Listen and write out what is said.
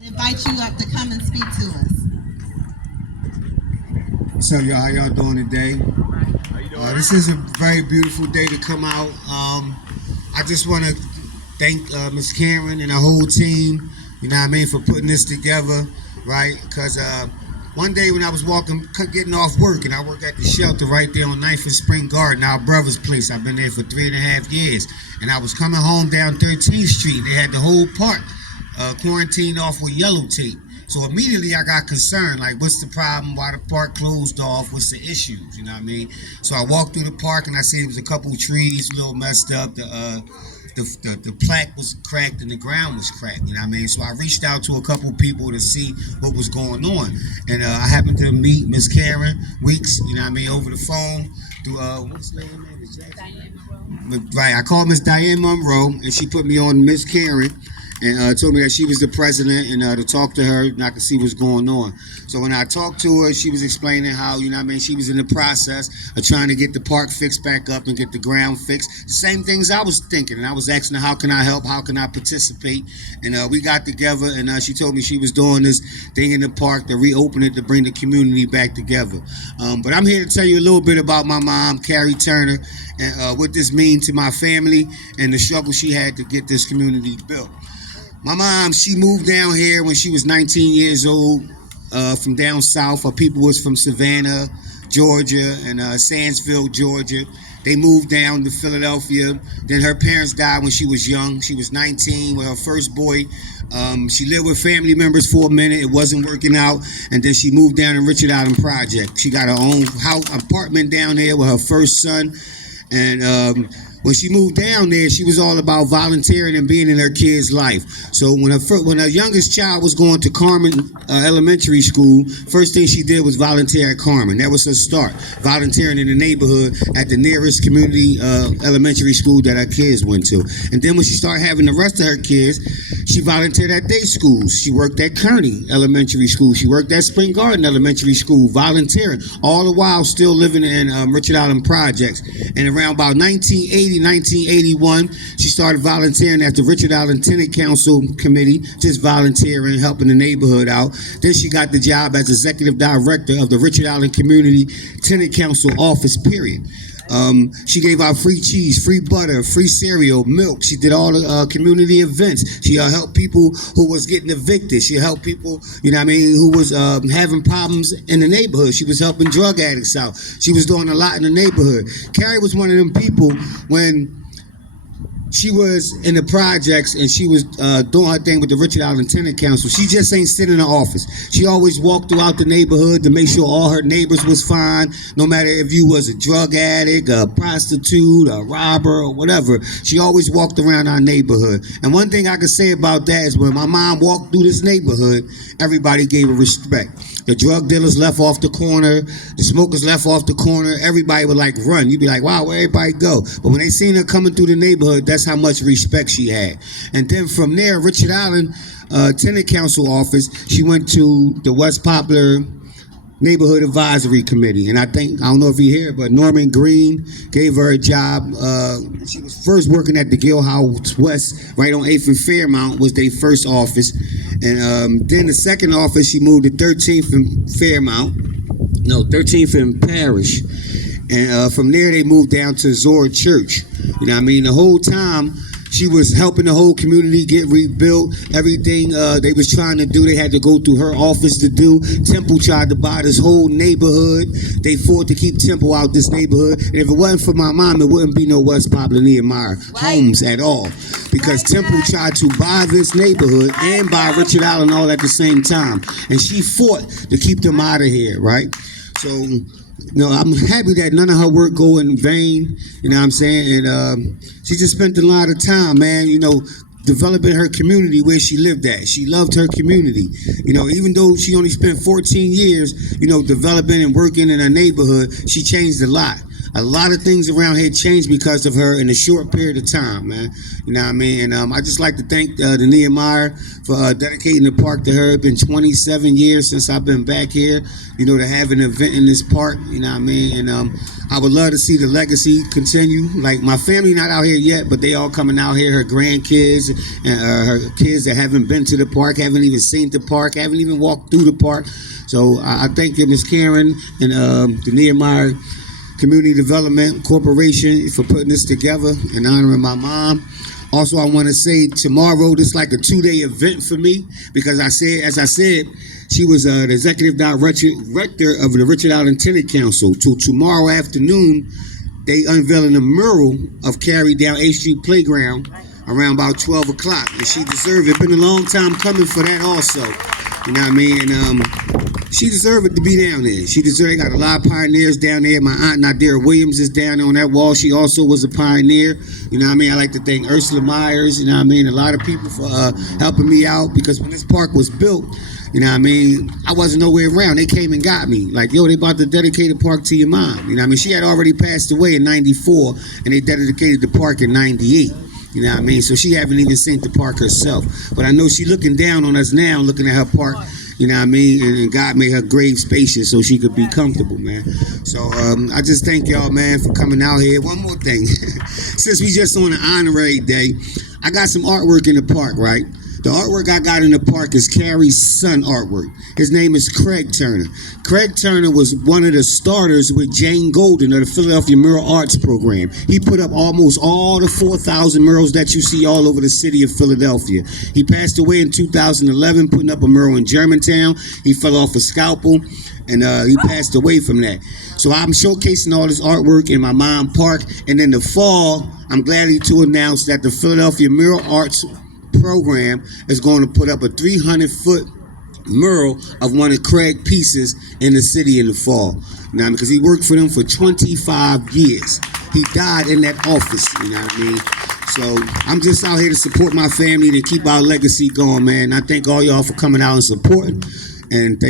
Invite you up to come and speak to us. So y'all, how y'all doing today? This is a very beautiful day to come out. I just want to thank Miss Karen and the whole team, you know what I mean, for putting this together, right? Because one day when I was getting off work, and I work at the shelter right there on 9th and Spring Garden, our brother's place. I've been there for 3.5 years. And I was coming home down 13th Street. They had the whole park quarantined off with yellow tape. So immediately I got concerned, like, what's the problem? Why the park closed off? What's the issues? You know what I mean? So I walked through the park and I see there was a couple of trees, a little messed up. The plaque was cracked and the ground was cracked. You know what I mean? So I reached out to a couple of people to see what was going on, and I happened to meet Miss Karen Weeks. You know what I mean? Over the phone through what's the name? Right. I called Miss Diane Monroe, and she put me on Miss Karen. And told me that she was the president, and to talk to her and I could see what's going on. So when I talked to her, she was explaining how, you know what I mean, she was in the process of trying to get the park fixed back up and get the ground fixed. Same things I was thinking, and I was asking her, how can I help? How can I participate? And we got together, and she told me she was doing this thing in the park to reopen it to bring the community back together. But I'm here to tell you a little bit about my mom, CarrieTurner, and what this means to my family and the struggle she had to get this community built. My mom, she moved down here when she was 19 years old from down south. Her people was from Savannah, Georgia, and Sandsville, Georgia. They moved down to Philadelphia. Then her parents died when she was young. She was 19 with her first boy. She lived with family members for a minute. It wasn't working out. And then she moved down in Richard Allen Project. She got her own apartment down there with her first son. And when she moved down there, she was all about volunteering and being in her kid's life. So when her youngest child was going to Carmen Elementary School, first thing she did was volunteer at Carmen. That was her start, volunteering in the neighborhood at the nearest community elementary school that her kids went to. And then when she started having the rest of her kids, she volunteered at day schools. She worked at Kearney Elementary School. She worked at Spring Garden Elementary School, volunteering, all the while still living in Richard Allen Projects. And around about 1981, she started volunteering at the Richard Allen Tenant Council Committee, just volunteering, helping the neighborhood out. Then she got the job as executive director of the Richard Allen Community Tenant Council office, period. She gave out free cheese, free butter, free cereal, milk. She did all the community events. She helped people who was getting evicted. She helped people, you know what I mean, who was having problems in the neighborhood. She was helping drug addicts out. She was doing a lot in the neighborhood. Carrie was one of them people when she was in the projects and she was doing her thing with the Richard Allen Tenant Council. She just ain't sitting in the office. She always walked throughout the neighborhood to make sure all her neighbors was fine, no matter if you was a drug addict, a prostitute, a robber, or whatever. She always walked around our neighborhood. And one thing I can say about that is when my mom walked through this neighborhood, everybody gave her respect. The drug dealers left off the corner. The smokers left off the corner. Everybody would like run. You'd be like, wow, where everybody go? But when they seen her coming through the neighborhood, that's how much respect she had. And then from there, Richard Allen Tenant Council office, she went to the West Poplar Neighborhood Advisory Committee. And I don't know if you hear, but Norman Green gave her a job. She was first working at the Gill House West, right on 8th and Fairmount, was their first office. And then the second office, she moved to 13th and 13th and Parish. And from there, they moved down to Zora Church. You know what I mean? The whole time, she was helping the whole community get rebuilt. Everything they was trying to do, they had to go through her office to do. Temple tried to buy this whole neighborhood. They fought to keep Temple out this neighborhood. And if it wasn't for my mom, it wouldn't be no West Poplar Nehemiah homes at all. Because Temple tried to buy this neighborhood and buy Richard Allen all at the same time. And she fought to keep them out of here, right? So, I'm happy that none of her work go in vain, you know what I'm saying? And she just spent a lot of time, man, developing her community where she lived at. She loved her community. Even though she only spent 14 years, developing and working in her neighborhood, she changed a lot. a lot of things around here changed because of her in a short period of time, man. You know what I mean? And I just like to thank the Nehemiah for dedicating the park to her. It's been 27 years since I've been back here, you know, to have an event in this park, you know what I mean? And I would love to see the legacy continue. Like, my family not out here yet, but they all coming out here, her grandkids and her kids that haven't been to the park, haven't even seen the park, haven't even walked through the park. So I thank you, Ms. Karen, and the Nehemiah Community Development Corporation for putting this together and honoring my mom. Also, I want to say tomorrow, this is like a 2-day event for me because as I said, she was the executive director of the Richard Allen Tenant Council. Till tomorrow afternoon, they unveiling a mural of Carrie down 8th Street Playground around about 12 o'clock. And she deserved it. It's been a long time coming for that also. You know what I mean? And she deserved it to be down there. She deserved it. Got a lot of pioneers down there. My aunt Nadira Williams is down there on that wall. She also was a pioneer. You know what I mean? I like to thank Ursula Myers, you know what I mean? A lot of people for helping me out because when this park was built, you know what I mean, I wasn't nowhere around. They came and got me. Like, yo, they about to dedicate a park to your mom. You know what I mean? She had already passed away in 94, and they dedicated the park in 98. You know what I mean? So she haven't even seen the park herself. But I know she looking down on us now, looking at her park. You know what I mean? And God made her grave spacious so she could be comfortable, man. So I just thank y'all, man, for coming out here. One more thing. Since we just on an honorary day, I got some artwork in the park, right? The artwork I got in the park is Carrie's son artwork. His name is CarrieTurner. CarrieTurner was one of the starters with Jane Golden of the Philadelphia Mural Arts Program. He put up almost all the 4,000 murals that you see all over the city of Philadelphia. He passed away in 2011 putting up a mural in Germantown. He fell off a scalpel and he passed away from that. So I'm showcasing all this artwork in my mom park. And in the fall, I'm glad to announce that the Philadelphia Mural Arts Program is going to put up a 300-foot mural of one of Craig's pieces in the city in the fall. Now, because he worked for them for 25 years. He died in that office, you know what I mean? So I'm just out here to support my family, to keep our legacy going, man. I thank all y'all for coming out and supporting. And thank